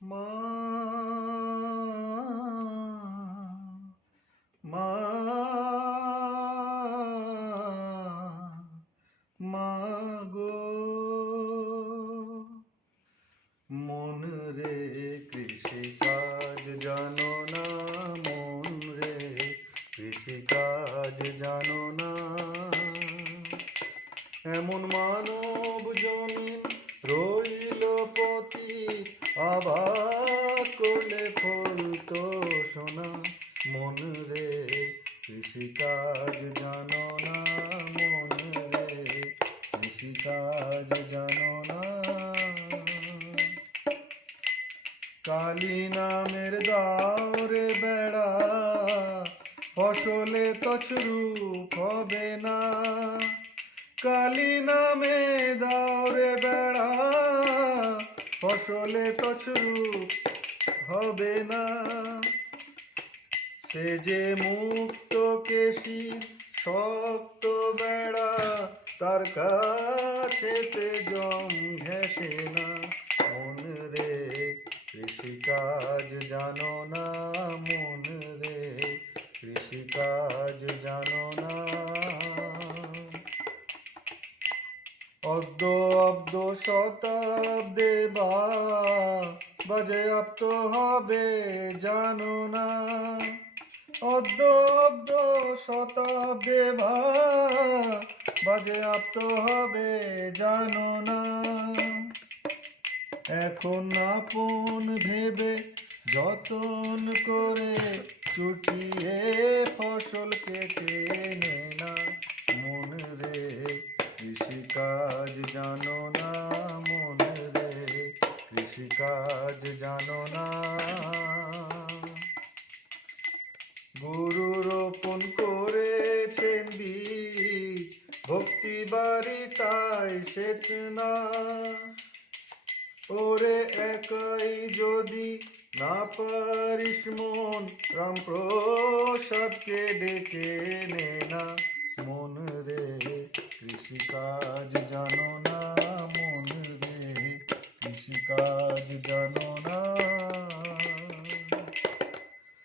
মা মা মা গো মন রে কৃষিকাজ জানো না, মন রে কৃষিকাজ জানো না। এমন মানব জমিন রইল পতিত, আবাদ করলে ফলতো সোনা। মন রে কৃষিকাজ জানো না, মন রে কৃষিকাজ জানো না। কালী নামের দাওরে বেড়া, ফসলে তছরূপ হবে না। কালী নামে দাওরে বেড়া, ফসলে তছরূপ হবে না। সে যে মুক্ত কেশী শক্ত বেড়া, তার কাছেতে জম ঘেঁষে না। মন রে কৃষিকাজ জানো না, মন রে কৃষিকাজ জানো না। অদ্য অব্দ শতাব্দে বাজে আপ্ত হবে জানো না। অদ্য অব্দ শতাব্দে বাজে আপ্ত হবে জানো না। এখন আপন ভেবে যতন করে চুটিয়ে ফসল কেটে নে না। মন রে কৃষিকাজ জানো না, মন রে কৃষিকাজ জানো না। গুরু রোপণ করেছেন বীজ, ভক্তি বাড়ি তাই সেচ না। ওরে একাই যদি না পারিস মন, রামপ্রসাদকে ডেকে নে না। মন রে কৃষিকাজ জানো না, মন রে কৃষিকাজ জানো না।